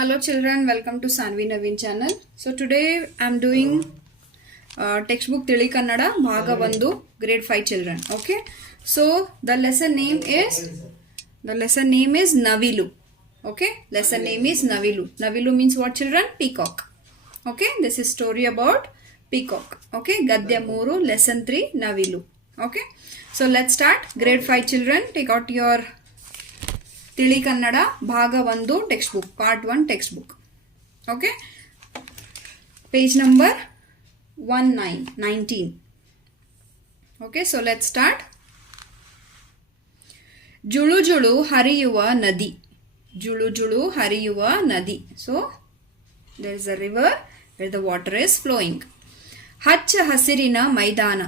Hello children, welcome to Sanvi Naveen channel. So today I am doing textbook Tili Kannada Bhaga 1 grade 5 children. Okay. So the lesson name is Navilu. Okay. Lesson name is Navilu. Navilu means what children? Peacock. Okay. This is story about peacock. Okay. Gadya 3 lesson 3 Navilu. Okay. So let's start. Grade 5 children, take out your ತಿಳಿ ಕನ್ನಡ ಭಾಗ 1 text book part 1 text book okay page number 19 okay so let's start. ಜುಳು ಜುಳು ಹರಿಯುವ ನದಿ, ಜುಳು ಜುಳು ಹರಿಯುವ ನದಿ. So there is a river where the water is flowing. ಹಚ್ಚ ಹಸಿರಿನ ಮೈದಾನ,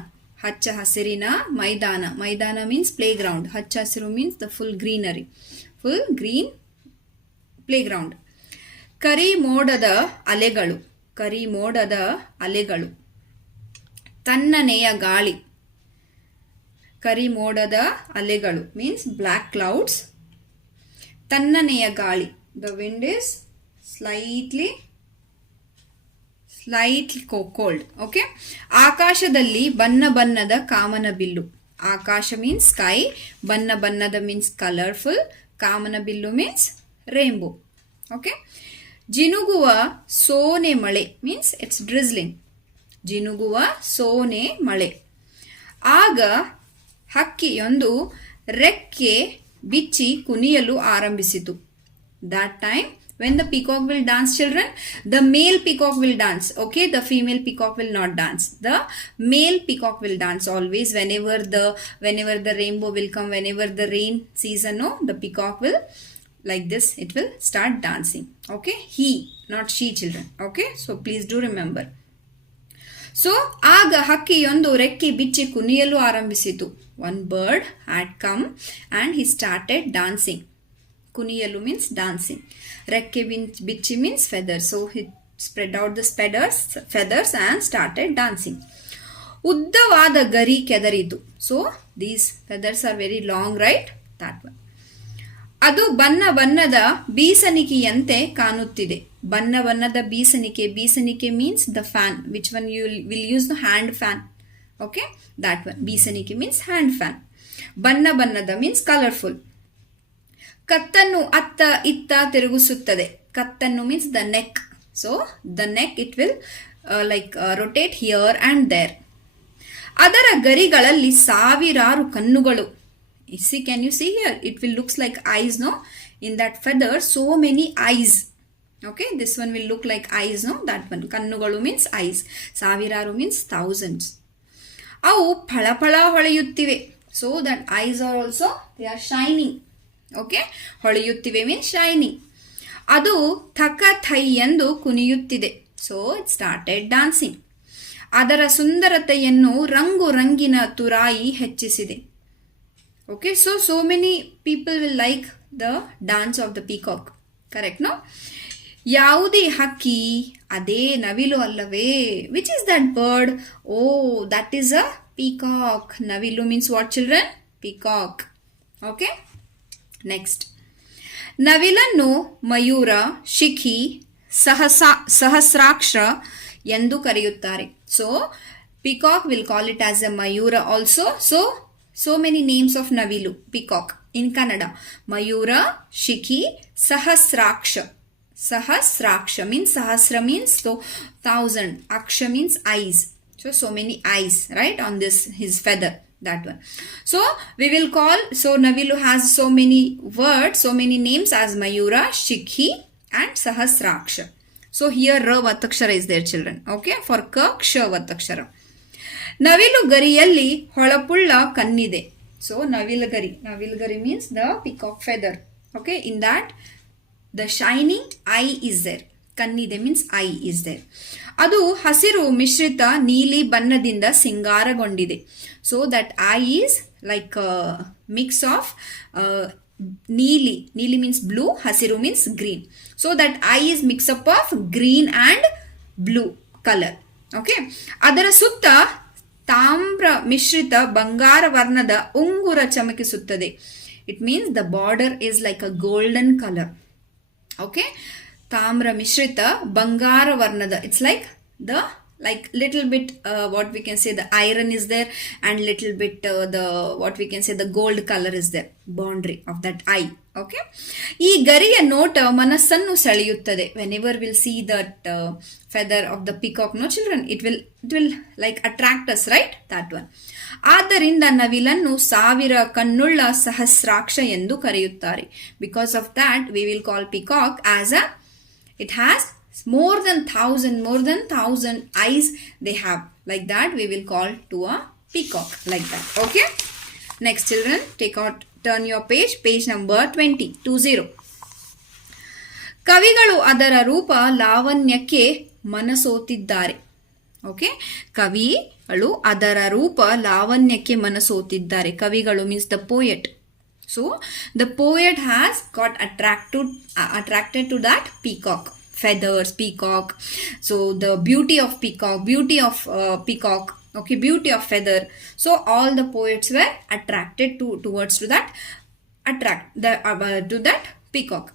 ಹಚ್ಚ ಹಸಿರಿನ ಮೈದಾನ. ಮೈದಾನ ಮೀನ್ಸ್ ಪ್ಲೇ ಗ್ರೌಂಡ್. ಹಚ್ಚ ಹಸಿರು means the full greenery, full green play ground. ಕರಿ ಮೋಡದ ಅಲೆಗಳು, ಕರಿ ಮೋಡದ ಅಲೆಗಳು. ತಣ್ಣನೆಯ ಗಾಳಿ, ಕರಿ ಮೋಡದ ಅಲೆಗಳು ಮೀನ್ಸ್ ಬ್ಲ್ಯಾಕ್ ಕ್ಲೌಡ್ಸ್. ತಣ್ಣನೆಯ ಗಾಳಿ, the wind is slightly cold. Okay. ಆಕಾಶದಲ್ಲಿ ಬಣ್ಣ ಬಣ್ಣದ ಕಾಮನ ಬಿಲ್ಲು. ಆಕಾಶ ಮೀನ್ಸ್ ಸ್ಕೈ, ಬಣ್ಣ ಬಣ್ಣದ ಮೀನ್ಸ್ ಕಲರ್ಫುಲ್, ಕಾಮನ ಬಿಲ್ಲು ಮೀನ್ಸ್ ರೇನ್ಬೋ. ಓಕೆ. ಜಿನುಗುವ ಸೋನೆ ಮಳೆ ಮೀನ್ಸ್ ಇಟ್ಸ್ ಡ್ರಿಸ್ಲಿಂಗ್. ಜಿನುಗುವ ಸೋನೆ ಮಳೆ. ಆಗ ಹಕ್ಕಿಯೊಂದು ರೆಕ್ಕೆ ಬಿಚ್ಚಿ ಕುಣಿಯಲು ಆರಂಭಿಸಿತು. that time when the peacock will dance children, the male peacock will dance. Okay, the female peacock will not dance. The male peacock will dance always whenever the rainbow will come, whenever the rain season, no, the peacock will like this, it will start dancing. Okay, he, not she children. Okay, so please do remember. So ಆಗ ಹಕ್ಕಿಯೊಂದು ರೆಕ್ಕೆ ಬಿಚ್ಚಿ ಕುಣಿಯಲು ಆರಂಭಿಸಿತು. One bird had come and he started dancing. ಕುಣಿಯಲು means dancing. ರೆಕ್ಕೆ ಬಿಚ್ಚಿ means feathers. So he spread out the feathers and started dancing. ಉದ್ದವಾದ ಗರಿ ಕೆದರಿತು. So these feathers are very long, right? That one. ಅದು ಬಣ್ಣ ಬಣ್ಣದ ಬೀಸಣಿಕೆಯಂತೆ ಕಾಣುತ್ತಿದೆ. ಬಣ್ಣ ಬಣ್ಣದ ಬೀಸಣಿಕೆ. ಬೀಸಣಿಕೆ means the fan, which one you will use the hand fan. Okay, that one. ಬೀಸಣಿಕೆ means hand fan. ಬಣ್ಣ ಬಣ್ಣದ means colorful. ಕತ್ತನ್ನು ಅತ್ತ ಇತ್ತ ತಿರುಗಿಸುತ್ತದೆ. ಕತ್ತನ್ನು means the neck. So the neck it will rotate here and there. ಅದರ ಗರಿಗಳಲ್ಲಿ ಸಾವಿರಾರು ಕಣ್ಣುಗಳು. See, can you see here? It will looks like eyes, no? In that feather, so many eyes. Okay, this one will look like eyes, no? That one. ಕಣ್ಣುಗಳು means eyes. ಸಾವಿರಾರು means thousands. ಅವು ಫಳಫಳ ಹೊಳೆಯುತ್ತಿವೆ. So that eyes are also, they are shining. Okay. ಹೊಳೆಯುತ್ತಿವೆ means shining. ಅದು ಥಕ ಥೈ ಎಂದು ಕುಣಿಯುತ್ತಿದೆ. So it started dancing. ಅದರ ಸುಂದರತೆಯನ್ನು ರಂಗು ರಂಗಿನ ತುರಾಯಿ ಹೆಚ್ಚಿಸಿದೆ. Okay. So many people will like the dance of the peacock. Correct no? ಯಾವುದೇ ಹಕ್ಕಿ ಅದೇ ನವಿಲು ಅಲ್ಲವೇ? Which is that bird? Oh, that is a peacock. ನವಿಲು means what children? Peacock. Okay. Next. ನವಿಲನ್ನು ಮಯೂರ, ಶಿಖಿ, ಸಹಸ್ರಾಕ್ಷ ಎಂದು ಕರೆಯುತ್ತಾರೆ. So peacock will call it as a mayura also. So many names of navilu, peacock in Kannada. Mayura, shikhi, sahasraksha. Sahasraksha means sahasra means so 1000. Aksha means eyes. So many eyes, right, on this his feather. That one. So we will call, so Navilu has so many words, so many names as Mayura, Shikhi and Sahasraksha. So here Ra Vatakshara is there children. Okay. For Ka, Ksha Vatakshara. Navilu gariyalli holapulla kannide. So Navilgari means the peacock feather. Okay. In that the shining eye is there. ಕನ್ನಿದೆ means eye is there. ಅದು ಹಸಿರು ಮಿಶ್ರಿತ ನೀಲಿ ಬಣ್ಣದಿಂದ ಸಿಂಗಾರಗೊಂಡಿದೆ. So that eye is like mix of ನೀಲಿ. ನೀಲಿ means blue, ಹಸಿರು means green. So that eye is mix up of green and blue colour. Okay. ಅದರ ಸುತ್ತ ತಾಮ್ರ ಮಿಶ್ರಿತ ಬಂಗಾರ ವರ್ಣದ ಉಂಗುರ ಚಮಕಿಸುತ್ತದೆ. It means the border is like a golden colour. Okay. ತಾಮ್ರ ಮಿಶ್ರಿತ ಬಂಗಾರ ವರ್ಣದ. It's like little bit what we can say the iron is there, and little bit the what we can say the gold color is there, boundary of that eye. Okay, ಈ ಗರಿಯ ನೋಟ ಮನಸ್ಸನ್ನು ಸೆಳೆಯುತ್ತದೆ. Whenever we'll see that feather of the peacock, no children, it will like attract us, right? That one. ಆದ್ದರಿಂದ ನವಿಲನ್ನು ಸಾವಿರ ಕಣ್ಣುಳ್ಳ ಸಹಸ್ರಾಕ್ಷ ಎಂದು ಕರೆಯುತ್ತಾರೆ. Because of that we will call peacock as it has more than 1,000 eyes they have. Like that we will call to a peacock, like that. Okay, next children, turn your page number 20. ಕವಿಗಳು ಅದರ ರೂಪ ಲಾವಣ್ಯಕ್ಕೆ ಮನಸೋತಿದ್ದಾರೆ. Okay, ಕವಿಗಳು ಅದರ ರೂಪ ಲಾವಣ್ಯಕ್ಕೆ ಮನಸೋತಿದ್ದಾರೆ. ಕವಿಗಳು means the poet. So the poet has got attracted to that peacock. Feathers, peacock. So the beauty of peacock, okay, beauty of feather. So all the poets were attracted to that peacock.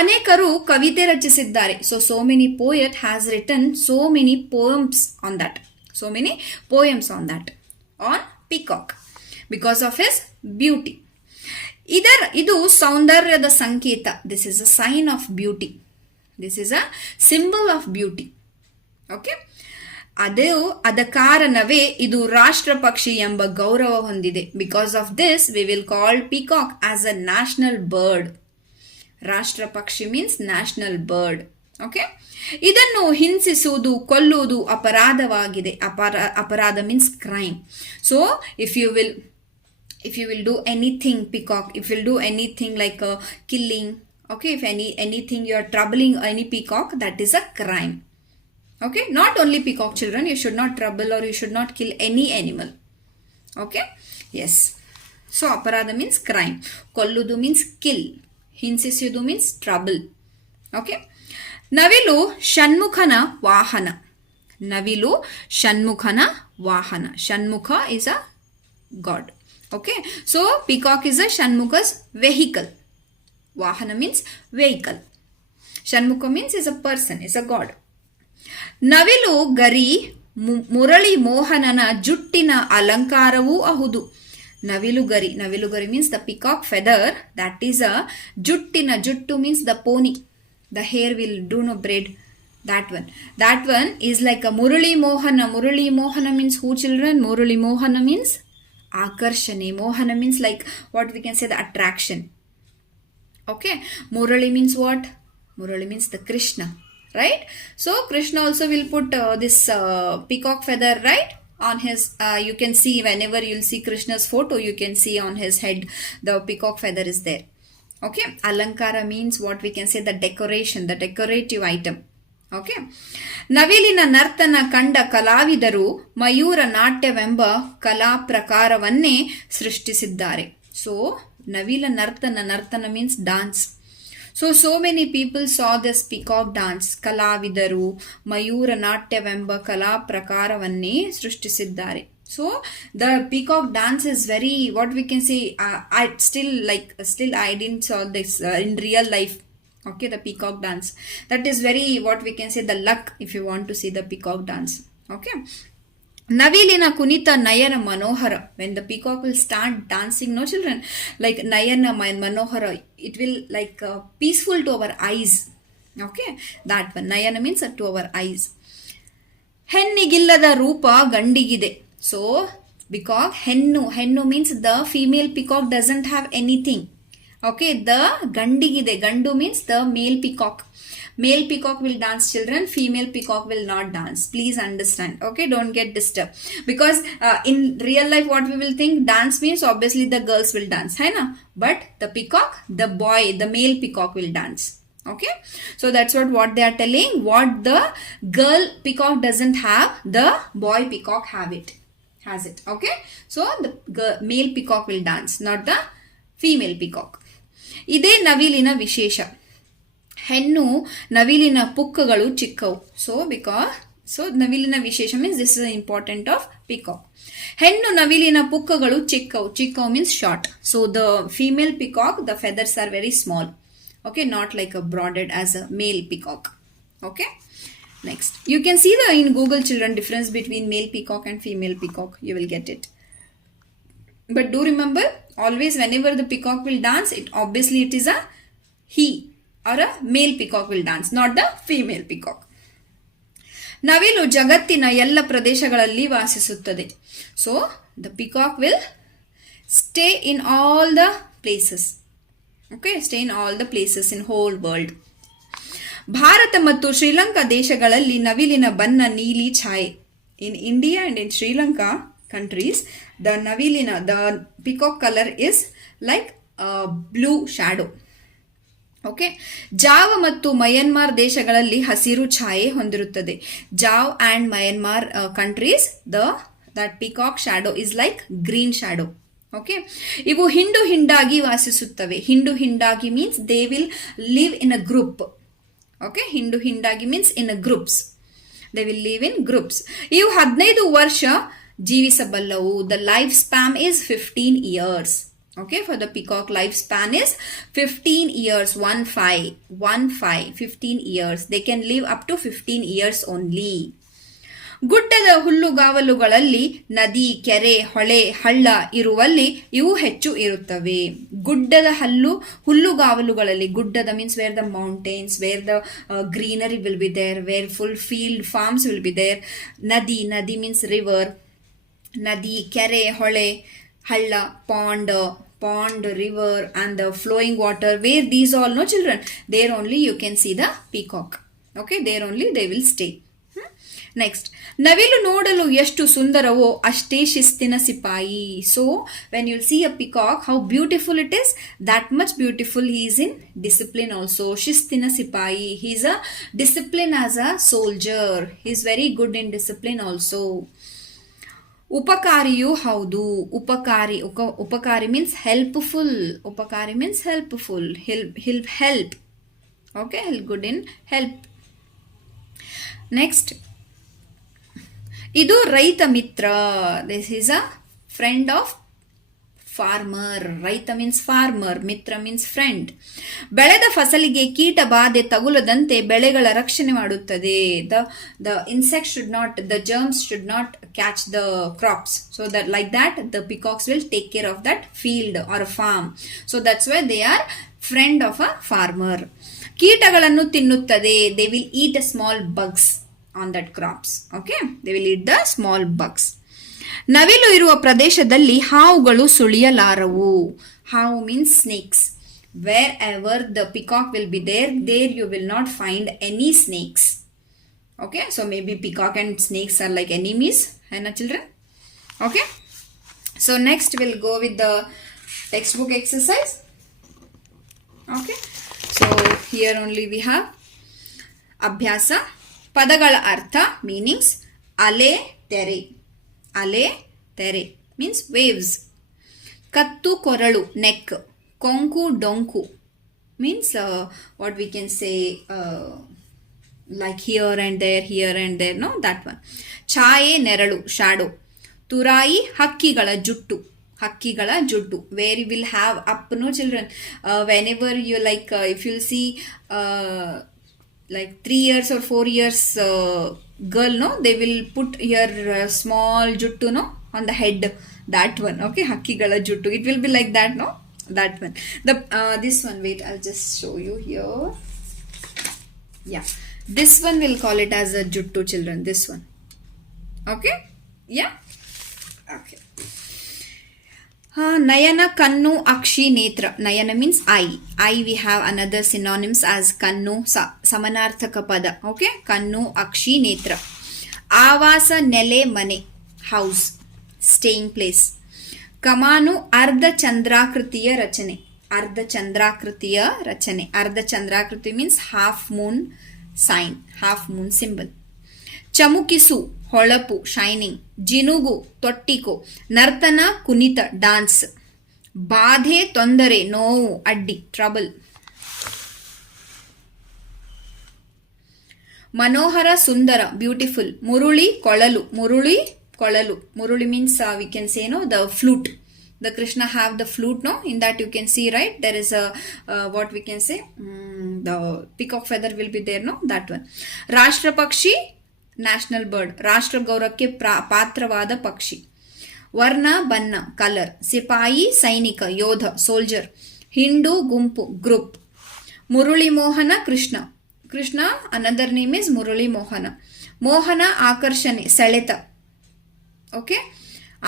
ಅನೇಕರು ಕವಿತೆ ರಚಿಸಿದ್ದಾರೆ. So many poet has written so many poems on that on peacock because of his beauty. ಇದು ಸೌಂದರ್ಯದ ಸಂಕೇತ. This is a sign of beauty. This is a symbol of beauty. Okay, ಅದ ಕಾರಣವೇ ಇದು ರಾಷ್ಟ್ರ ಪಕ್ಷಿ ಎಂಬ ಗೌರವ ಹೊಂದಿದೆ. Because of this we will call peacock as a national bird. ರಾಷ್ಟ್ರ ಪಕ್ಷಿ means national bird. Okay, ಇದನ್ನು ಹಿಂಸಿಸುವುದು, ಕೊಲ್ಲುವುದು ಅಪರಾಧವಾಗಿದೆ. ಅಪರಾಧ means crime. So if you will do anything peacock, if you will do anything like killing, okay, if anything you are troubling any peacock, that is a crime. Okay, not only peacock children, you should not trouble or you should not kill any animal. Okay, yes. So aparadha means crime, kolludu means kill, hinsisudu means trouble. Okay, ನವಿಲು ಷಣ್ಮುಖನ ವಾಹನ. ನವಿಲು ಷಣ್ಮುಖನ ವಾಹನ. Shanmukha is a god. Okay, so peacock is a ಷಣ್ಮುಖ's vehicle. Vahana means vehicle. Shanmukha means is a person, is a god. ನವಿಲು ಗರಿ ಮುರಳಿ ಮೋಹನನ ಜುಟ್ಟಿನ ಅಲಂಕಾರವೂ ಅಹುದು. ನವಿಲು ಗರಿ means the peacock feather, that is a juttu means the pony, the hair will do no braid. That one is like a murali mohana means who children? Murali mohana means akarshane. Mohana means like what we can say the attraction. Okay, Murali means what? Murali means the Krishna, right? So Krishna also will put this peacock feather, right, on his. You can see whenever you'll see Krishna's photo, you can see on his head the peacock feather is there. Okay, Alankara means what we can say the decoration, the decorative item. Okay, ನವಿಲಿನ ನರ್ತನ ಕಂಡ ಕಲಾವಿದರು ಮಯೂರ ನಾಟ್ಯವೆಂಬ ಕಲಾ ಪ್ರಕಾರವನ್ನೇ ಸೃಷ್ಟಿಸಿದ್ದಾರೆ. So ನವಿಲ ನರ್ತನ means dance. So many people saw this peacock dance. ಕಲಾವಿದರು ಮಯೂರ ನಾಟ್ಯವೆಂಬ ಕಲಾ ಪ್ರಕಾರವನ್ನೇ ಸೃಷ್ಟಿಸಿದ್ದಾರೆ. So the peacock dance is very what we can say. I still I didn't saw this in real life. Okay, the peacock dance, that is very what we can say the luck if you want to see the peacock dance. Okay, ನವಿಲಿನ ಕುಣಿತ ನಯನ ಮನೋಹರ. When the peacock will start dancing, no children, like nayana manohara, it will like peaceful to our eyes. Okay, that one nayana means to our eyes. ಹೆಣ್ಣಿಗಿಲ್ಲದ ರೂಪ ಗಂಡಿಗಿದೆ. So peacock hennu means the female peacock doesn't have anything. Okay, the gandigide, gandu means the male peacock. Male peacock will dance children, female peacock will not dance. Please understand. Okay, don't get disturbed. Because in real life what we will think, dance means obviously the girls will dance, hai na? But the peacock, the boy, the male peacock will dance. Okay, so that's what they are telling. What the girl peacock doesn't have, the boy peacock has it. Okay, so the male peacock will dance, not the female peacock. ಇದೇ ನವಿಲಿನ ವಿಶೇಷ. ಹೆಣ್ಣು ನವಿಲಿನ ಪುಕ್ಕಗಳು ಚಿಕ್ಕವು. So ನವಿಲಿನ ವಿಶೇಷ means this is important of peacock. ಹೆಣ್ಣು ನವಿಲಿನ ಪುಕ್ಕಗಳು ಚಿಕ್ಕವು means short. So the female peacock, the feathers are very small. Okay, not like a broaded as a male peacock. Okay, next you can see the in Google children difference between male peacock and female peacock. You will get it. But do remember, always whenever the peacock will dance, it is a he or a male peacock will dance, not the female peacock. ನವಿಲು ಜಗತ್ತಿನ ಎಲ್ಲ ಪ್ರದೇಶಗಳಲ್ಲಿ ವಾಸಿಸುತ್ತದೆ. So the peacock will stay in all the places. Okay, stay in all the places in whole world. Bharat ಮತ್ತು ಶ್ರೀಲಂಕಾ ದೇಶಗಳಲ್ಲಿ ನವಿಲಿನ ಬಣ್ಣ ನೀಲಿ ಛಾಯೆ. In India and in Sri Lanka countries, the peacock color is like a blue shadow. Okay, Java ಮತ್ತು Myanmar ದೇಶಗಳಲ್ಲಿ ಹಸಿರು ಛಾಯೆ ಹೊಂದಿರುತ್ತದೆ. Java and Myanmar countries that peacock shadow is like green shadow. Okay, ಇವು ಹಿಂಡು ಹಿಂಡಾಗಿ ವಾಸಿಸುತ್ತವೆ. ಹಿಂಡು ಹಿಂಡಾಗಿ means they will live in a group. Okay, ಹಿಂಡು ಹಿಂಡಾಗಿ means in a groups. They will live in groups. ಇವು 15 ವರ್ಷ ಜೀವಿಸಬಲ್ಲವು. The life span is 15 years. Okay, for the peacock lifespan is 15 years, 15 years. They can live up to 15 years only. ಗುಡ್ಡದ ಹುಲ್ಲುಗಾವಲುಗಳಲ್ಲಿ ನದಿ, ಕೆರೆ, ಹೊಳೆ, ಹಳ್ಳ ಇರುವಲ್ಲಿ ಇವು ಹೆಚ್ಚು ಇರುತ್ತವೆ. ಗುಡ್ಡದ ಹುಲ್ಲುಗಾವಲುಗಳಲ್ಲಿ, ಗುಡ್ಡದ means where the mountains, where the greenery will be there, where full field farms will be there. ನದಿ ಮೀನ್ಸ್ ರಿವರ್. ನದಿ, ಕೆರೆ, ಹೊಳೆ, ಹಳ್ಳ, pond, river and the flowing water, where these all, no children, there only you can see the peacock. Okay, there only they will stay. Next, ನವಿಲು ನೋಡಲು ಎಷ್ಟು ಸುಂದರವೋ ಅಷ್ಟೇ ಶಿಸ್ತಿನ ಸಿಪಾಯಿ. So when you see a peacock, how beautiful it is, that much beautiful he is in discipline also. ಶಿಸ್ತಿನ ಸಿಪಾಯಿ, he is a discipline as a soldier. He is very good in discipline also. ಉಪಕಾರಿಯೂ ಹೌದು. ಉಪಕಾರಿ means helpful. ಉಪಕಾರಿ means helpful. Help. Okay, good in help. Next, ಇದು ರೈತ ಮಿತ್ರ. This is a friend of farmer. ರೈತ ಮೀನ್ಸ್ ಫಾರ್ಮರ್, ಮಿತ್ರ means friend. ಬೆಳೆದ ಫಸಲಿಗೆ ಕೀಟ ಬಾಧೆ ತಗುಲದಂತೆ ಬೆಳೆಗಳ ರಕ್ಷಣೆ ಮಾಡುತ್ತದೆ. the insects should not, the germs should not catch the crops. So that like that the peacocks will take care of that field or a farm. So that's why they are friend of a farmer. ಕೀಟಗಳನ್ನು ತಿನ್ನುತ್ತದೆ. They will eat a small bugs on that crops. Okay, they will eat the small bugs. ನವಿಲು ಇರುವ ಪ್ರದೇಶದಲ್ಲಿ ಹಾವುಗಳು ಸುಳಿಯಲಾರವು. ಹಾವು means snakes. Wherever the peacock will be there you will not find any snakes. Okay, so maybe peacock and snakes are like enemies, na children? Okay, so next we'll go with the textbook exercise. Okay, so here only we have ಅಭ್ಯಾಸ. ಪದಗಳ ಅರ್ಥ, meanings. ಅಲೆ, ತೆರೆ. ಅಲೆ, ತೆರೆ means waves. ಕತ್ತು, ಕೊರಳು, neck. ಕೊಂಕು, ಡೊಂಕು means what we can say like here and there, no, that one. ಛಾಯೆ, ನೆರಳು, shadow. ತುರಾಯಿ, ಹಕ್ಕಿಗಳ ಜುಟ್ಟು. Where you will have up, no children, whenever you like if you'll see like 3 years or 4 years girl, no, they will put your small juttu, no, on the head, that one. Okay, hakkigala juttu, it will be like that, no, that one. The this one, wait, I'll just show you here. Yeah, this one we'll call it as a juttu, children, this one. Okay, yeah, okay. ನಯನ, ಕಣ್ಣು, ಅಕ್ಷಿ, ನೇತ್ರ. ನಯನ means eye we have another synonyms as ಕಣ್ಣು, ಸಮಾನಾರ್ಥಕ ಪದ. Okay, ಕಣ್ಣು, ಅಕ್ಷಿ, ನೇತ್ರ. ಆವಾಸ, ನೆಲೆ, ಮನೆ, ಹೌಸ್, ಸ್ಟೇಯಿಂಗ್ ಪ್ಲೇಸ್. ಕಮಾನು, ಅರ್ಧ ಚಂದ್ರಾಕೃತಿಯ ರಚನೆ. ಅರ್ಧ ಚಂದ್ರಾಕೃತಿ means half moon sign, half moon symbol. ಚಮುಕಿಸು, ಹೊಳಪು, ಶೈನಿಂಗ್. ಜಿನುಗು, ತೊಟ್ಟಿಕೋ. ನರ್ತನ, ಕುಣಿತ, ಡಾನ್ಸ್. ಬಾಧೆ, ತೊಂದರೆ, ನೋವು, ಅಡ್ಡಿ, ಟ್ರಬಲ್. ಮನೋಹರ, ಸುಂದರ, ಬ್ಯೂಟಿಫುಲ್. ಮುರುಳಿ, ಕೊಳಲು. ಮುರುಳಿ means we can say, no, the flute. the Krishna have the flute, no? In that you can see, right? There is a what we can say, the peacock feather will be there, no? That one. Rashtra Pakshi, national bird. Rashtra Gaurakke ಪಾತ್ರವಾದ ಪಕ್ಷಿ. ವರ್ಣ ಬಣ್ಣ, colour. ಸಿಪಾಯಿ ಸೈನಿಕ, ಯೋಧ, soldier. ಹಿಂಡು ಗುಂಪು, group. Murali Mohana, Krishna. Krishna another name is Murali Mohana. ಮೋಹನ ಆಕರ್ಷಣೆ, ಸೆಳೆತ. ಓಕೆ,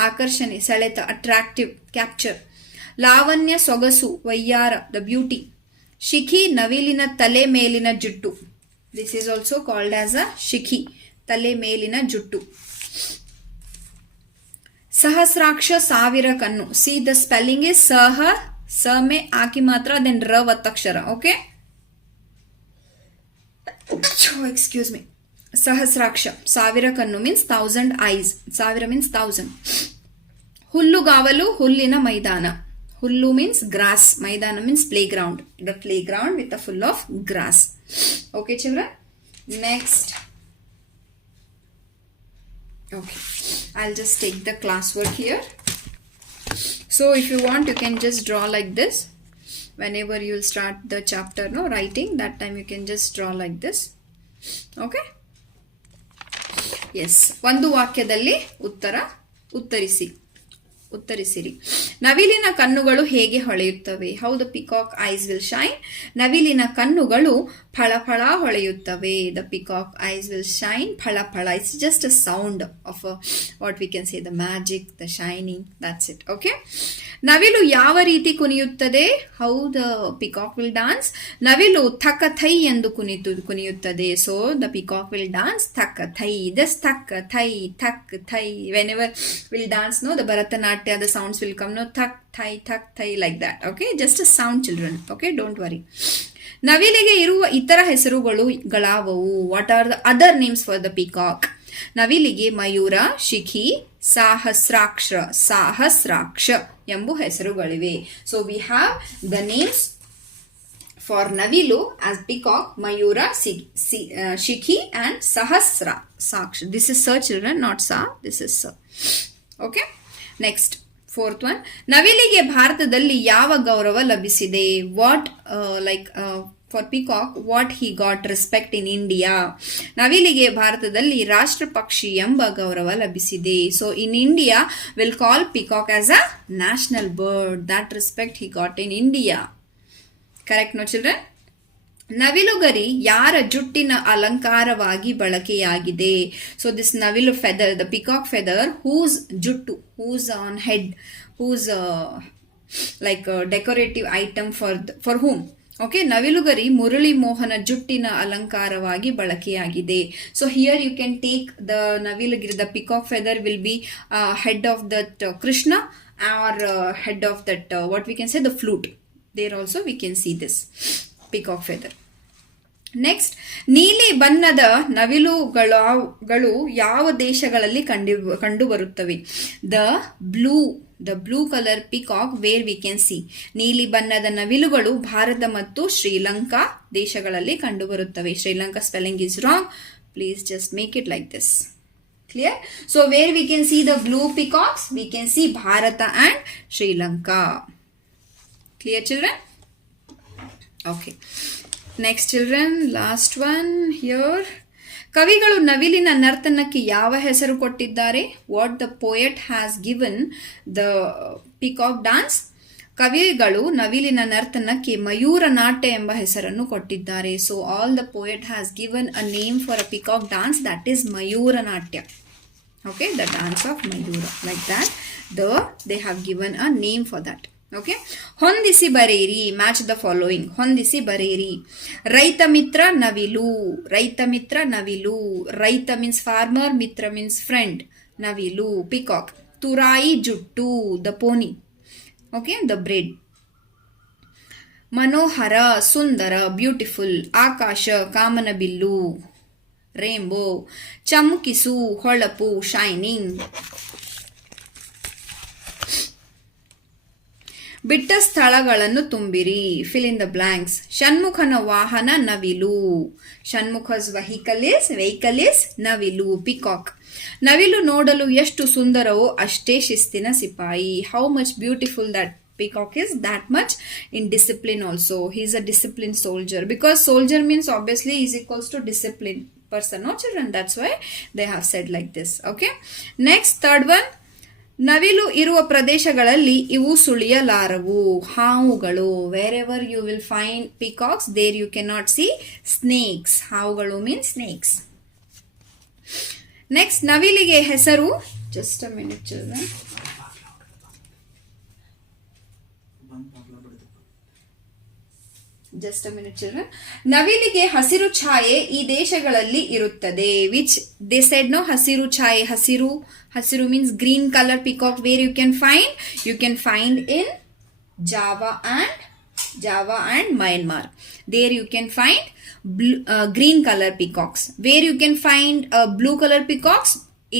ಆಕರ್ಷಣೆ, ಸೆಳೆತ, ಅಟ್ರಾಕ್ಟಿವ್, ಕ್ಯಾಪ್ಚರ್. ಲಾವಣ್ಯ, ಸೊಗಸು, ವಯ್ಯಾರ, ದ ಬ್ಯೂಟಿ. ಶಿಖಿ, ನವಿಲಿನ ತಲೆ ಮೇಲಿನ ಜುಟ್ಟು. This is also called as a ಶಿಖಿ, ತಲೆ ಮೇಲಿನ ಜುಟ್ಟು. ಸಹಸ್ರಾಕ್ಷ, ಸಾವಿರ ಕಣ್ಣು. ಸಿ ದ ಸ್ಪೆಲ್ಲಿಂಗ್ ಇಸ್ ಸ ಮೇ ಆಕಿ ಮಾತ್ರ, ದೆನ್ ರ ಒತ್ತಕ್ಷರ. Okay, excuse me. ಸಹಸ್ರಾಕ್ಷ, ಸಾವಿರ ಕಣ್ಣು ಮೀನ್ಸ್ 1000 ಐಸ್. ಸಾವಿರ ಮೀನ್ಸ್ 1000. ಹುಲ್ಲುಗಾವಲು, ಹುಲ್ಲಿನ ಮೈದಾನ. ಹುಲ್ಲು ಮೀನ್ಸ್ ಗ್ರಾಸ್, ಮೈದಾನ means playground. The playground with a full of grass. Okay children, next. Okay, I'll just take the classwork here. So if you want, you can just draw like this. Whenever you'll start the chapter, no, writing, that time you can just draw like this. Okay? Yes. ಒಂದು ವಾಕ್ಯದಲ್ಲಿ ಉತ್ತರಿಸಿರಿ. ನವಿಲಿನ ಕಣ್ಣುಗಳು ಹೇಗೆ ಹೊಳೆಯುತ್ತವೆ? How the peacock eyes will shine. ನವಿಲಿನ ಕಣ್ಣುಗಳು ಫಳಫಳ ಹೊಳೆಯುತ್ತವೆ. The peacock eyes will shine, ಫಳಫಳ. It's just a sound of what we can say, the magic, the shining, that's it. Okay. ನವಿಲು ಯಾವ ರೀತಿ ಕುಣಿಯುತ್ತದೆ? How the peacock will dance. ನವಿಲು ಥಕ್ಕ ಥೈ ಎಂದು ಕುಣಿಯುತ್ತದೆ. So the peacock will dance ಥಕ್ಕ ಥೈ. ದಿಸ್ ಥಕ್ಕ ಥೈ, ಥಕ್ ಥೈ. Whenever will dance, no, the Bharatanatyam, the sounds will come, no, thak thai like that. Okay, just a sound, children. Okay, don't worry. ನವಿಲಿಗೆ ಇರುವ ಇತರ ಹೆಸರುಗಳಾವವು? What are the other names for the peacock? ನವಿಲಿಗೆ ಮಯೂರ, ಶಿಖಿ, ಸಹಸ್ರಾಕ್ಷ ಎಂಬ ಹೆಸರುಗಳಿವೆ. So we have the names for Navilu as peacock, Mayura, Shikhi and Sahasra. This is Sa, children, not Sa. This is Sa. Okay. Next, fourth one. ನವಿಲಿಗೆ ಭಾರತದಲ್ಲಿ ಯಾವ ಗೌರವ ಲಭಿಸಿದೆ? What for peacock, what he got respect in India. ನವಿಲಿಗೆ ಭಾರತದಲ್ಲಿ ರಾಷ್ಟ್ರ ಪಕ್ಷಿ ಎಂಬ ಗೌರವ ಲಭಿಸಿದೆ. So in India, we'll call peacock as a national bird. That respect he got in India. Correct, no children? ನವಿಲುಗರಿ ಯಾರ ಜುಟ್ಟಿನ ಅಲಂಕಾರವಾಗಿ ಬಳಕೆಯಾಗಿದೆ? ಸೊ ದಿಸ್ ನವಿಲು feather, the peacock feather, whose ಜುಟ್ಟು, whose on head, whose like decorative item for whom. Okay, ನವಿಲುಗರಿ ಮುರಳಿ ಮೋಹನ ಜುಟ್ಟಿನ ಅಲಂಕಾರವಾಗಿ ಬಳಕೆಯಾಗಿದೆ. So here you can take the ನವಿಲುಗಿರಿ, the peacock feather will be head of that Krishna or head of that what we can say the flute. There also we can see this peacock feather. Next, ನೀಲಿ ಬಣ್ಣದ ನವಿಲುಗಳು ಯಾವ ದೇಶಗಳಲ್ಲಿ ಕಂಡುಬರುತ್ತವೆ? The blue color peacock where we can see. ನೀಲಿ ಬಣ್ಣದ ನವಿಲುಗಳು ಭಾರತ ಮತ್ತು ಶ್ರೀಲಂಕಾ ದೇಶಗಳಲ್ಲಿ ಕಂಡುಬರುತ್ತವೆ. Sri Lanka spelling is wrong. Please just make it like this. Clear? So where we can see the blue peacocks? We can see Bharata and Sri Lanka. Clear, children? Okay. Next, children, last one here. ಕವಿಗಳು ನವಿಲಿನ ನರ್ತನಕ್ಕೆ ಯಾವ ಹೆಸರು ಕೊಟ್ಟಿದ್ದಾರೆ? What the poet has given the peacock dance? ಕವಿಗಳು ನವಿಲಿನ ನರ್ತನಕ್ಕೆ ಮಯೂರ ನಾಟ್ಯ ಎಂಬ ಹೆಸರನ್ನು ಕೊಟ್ಟಿದ್ದಾರೆ. So all the poet has given a name for a peacock dance, that is Mayura ನಾಟ್ಯ. Okay, the dance of Mayura, like that. They have given a name for that. Okay, ಹೊಂದಿಸಿ ಬರೆಯಿರಿ. Match the following. ಹೊಂದಿಸಿ ಬರೆಯಿರಿ. ರೈತ ಮಿತ್ರ ನವಿಲು. ರೈತ ಮಿತ್ರ ನವಿಲು. ರೈತ ಮೀನ್ಸ್ ಫಾರ್ಮರ್, ಮಿತ್ರ ಮೀನ್ಸ್ ಫ್ರೆಂಡ್. ನವಿಲು ಪಿಕಾಕ್. ತುರಾಯಿ ಜುಟ್ಟು, the pony. Okay, the bread. ಮನೋಹರ, ಸುಂದರ, ಬ್ಯೂಟಿಫುಲ್. ಆಕಾಶ, ಕಾಮನಬಿಲ್ಲು, ರೇಂಬೋ. ಚಮಕಿಸು, ಹೊಳಪು, ಶೈನಿಂಗ್. ಬಿಟ್ಟ ಸ್ಥಳಗಳನ್ನು ತುಂಬಿರಿ. Fill in the blanks. ಷಣ್ಮುಖನ ವಾಹನ ನವಿಲು. ಷಣ್ಮುಖಸ್ ವೆಹಿಕಲ್ ಇಸ್ ನವಿಲು, ಪಿಕಾಕ್. ನವಿಲು ನೋಡಲು ಎಷ್ಟು ಸುಂದರವೋ ಅಷ್ಟೇ ಶಿಸ್ತಿನ ಸಿಪಾಯಿ. How much beautiful that peacock is, that much in discipline also. He is a disciplined soldier, because soldier means obviously is equals to disciplined person, no children? That's why they have said like this. Okay, next, third one. ನವಿಲು ಇರುವ ಪ್ರದೇಶಗಳಲ್ಲಿ ಇವು ಸುಳಿಯಲಾರವು. ಹಾವುಗಳು. Wherever you will find peacocks, there you can not see snakes. ಹಾವುಗಳು means snakes. Next, ನವಿಲಿಗೆ ಹೆಸರು. Just a minute children. Just a minute children. ನವಿಲಿಗೆ ಹಸಿರು ಛಾಯೆ ಈ ದೇಶಗಳಲ್ಲಿ ಇರುತ್ತದೆ. ವಿಚ್ ದೇ ಸೆಡ್ ನೋ ಹಸಿರು ಛಾಯೆ. ಹಸಿರು means green color peacock. Where you can find in Java and Myanmar. There you can find green color peacocks. Where you can find blue color peacocks?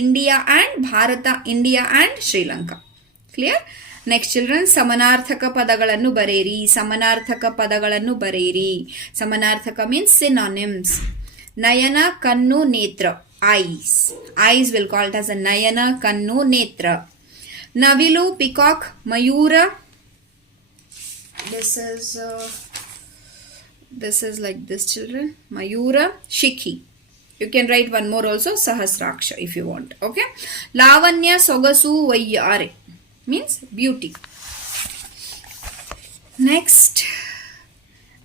India and Sri Lanka. Clear? Next children, ಸಮನಾರ್ಥಕ ಪದಗಳನ್ನು ಬರೆಯಿರಿ. ಸಮನಾರ್ಥಕ means synonyms. ನಯನ, ಕಣ್ಣು, ನೇತ್ರ. Eyes will call it as a ನಯನ, ಕಣ್ಣು, ನೇತ್ರ. ನವಿಲು, ಪಿಕಾಕ್, ಮಯೂರ. This is like this, children. Mayura, Shikhi. You can write one more also, Sahasraksha, if you want. Okay. Lavanya, Sogasu, Vayyare means beauty. Next,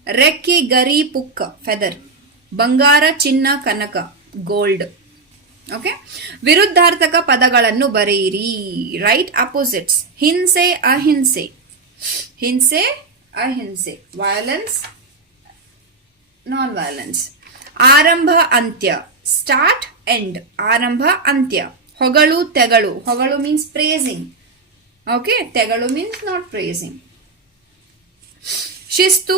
Rekki, Gari, Pukka, feather. Bangara, Chinna, Kanaka, gold. Okay. ವಿರುದ್ಧಾರ್ಥಕ ಪದಗಳನ್ನು ಬರೆಯಿರಿ. Write opposites. ಹಿಂಸೆ, ಅಹಿಂಸೆ. Violence, non-violence. ಆರಂಭ, ಅಂತ್ಯ. Start, end. ಆರಂಭ, ಅಂತ್ಯ. ಹೊಗಳು, ತೆಗಳು. ಹೊಗಳು means praising. Okay. ತೆಗಳು means not praising. ಶಿಸ್ತು,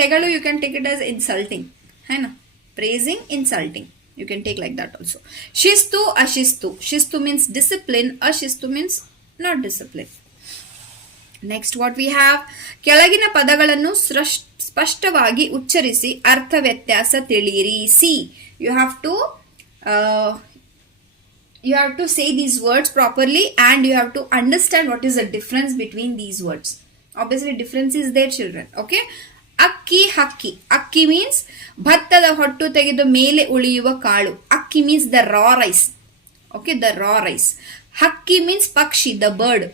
ತೆಗಳು you can take it as insulting. है ना? Praising, insulting. You can take like that also. Shistu, ashistu. Shistu means discipline. Ashistu means not discipline. Next, what we have? ಕೆಳಗಿನ ಪದಗಳನ್ನು ಸ್ಪಷ್ಟವಾಗಿ ಉಚ್ಚರಿಸಿ ಅರ್ಥ ವ್ಯತ್ಯಾಸ ತಿಳಿಯಿರಿ. See, you have to say these words properly, and you have to understand what is the difference between these words. Obviously, difference is there, children. Okay. ಅಕ್ಕಿ, ಹಕ್ಕಿ. ಅಕ್ಕಿ means ಭತ್ತದ ಹೊಟ್ಟು ತೆಗೆದ ಮೇಲೆ ಉಳಿಯುವ ಕಾಳು. ಅಕ್ಕಿ means the raw rice. Okay, the raw rice. ಹಕ್ಕಿ ಮೀನ್ಸ್ ಪಕ್ಷಿ, the bird.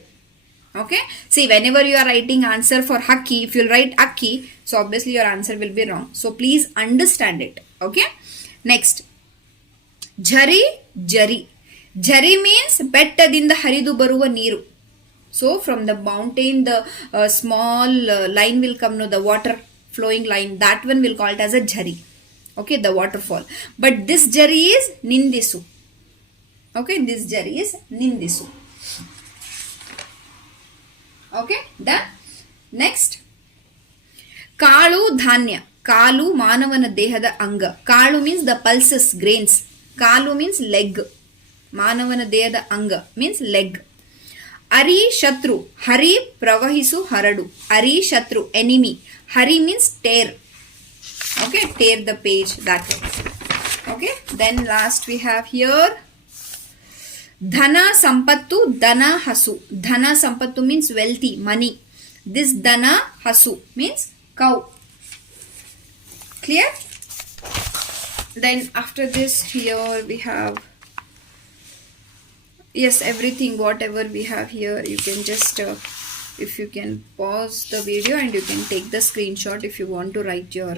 Okay. See, whenever you are writing answer for Hakki, if you write Akki, so obviously your answer will be wrong. So please understand it. Okay. Next, Jari, Jari. Jari means ಬೆಟ್ಟದಿಂದ ಹರಿದು ಬರುವ ನೀರು. So from the mountain, the small line will come, no, the water flowing line. That one will call it as a Jari. Okay, the waterfall. But this Jari is Nindisu. Okay, this Jari is Nindisu. Okay, done. Next, ಕಾಳು, ಧಾನ್ಯ. ಕಾಲು ಮಾನವನ ದೇಹದ ಅಂಗ. ಕಾಳು means the pulses, grains. Call means leg. ಮಾನವನ ದೇಹದ ಅಂಗ means leg. ಅರಿ, ಶತ್ರು. ಹರಿ, ಪ್ರವಹಿಸು, ಹರಡು. ಅರಿ, ಶತ್ರು, enemy. Hari means tear. Okay, tear the page, that way. Okay, then last we have here ಧನ, ಸಂಪತ್ತು, ದನ, ಹಸು. ಧನ, ಸಂಪತ್ತು means wealthy, money. This dana, hasu means cow. Clear? Then after this, here we have, yes, everything, whatever we have here, you can just, if you can pause the video and you can take the screenshot if you want to write your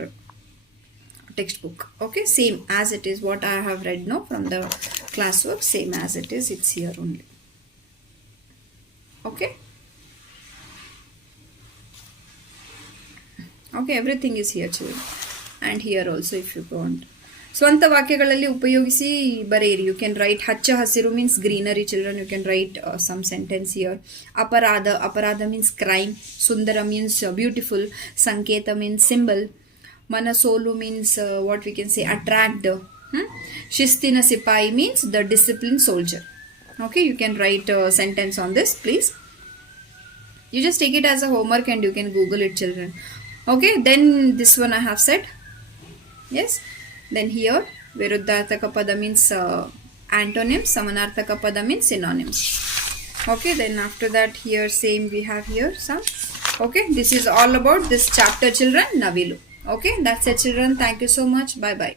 textbook. Okay, same as it is what I have read now from the classwork, same as it is, it's here only. Okay. Okay, everything is here children, and here also if you want. ಸ್ವಂತ ವಾಕ್ಯಗಳಲ್ಲಿ ಉಪಯೋಗಿಸಿ ಬರೆಯಿರಿ. You can write ಹಚ್ಚ ಹಸಿರು means greenery children. You can write some sentence here. ಅಪರಾಧ means crime. ಸುಂದರ means beautiful. ಸಂಕೇತ means symbol. ಮನಸೋಲು means what we can say, attract. ಶಿಸ್ತಿನ ಸಿಪಾಯಿ means the disciplined soldier. Okay, you can write a sentence on this, please. You just take it as a homework and you can Google it, children. Okay, then this one I have said. Yes. Then here, Viruddharthaka pada means antonyms, Samanarthaka pada means synonyms. Okay, then after that here same we have here some. Okay, this is all about this chapter, children, Navilu. Okay, that's it, children. Thank you so much. Bye bye.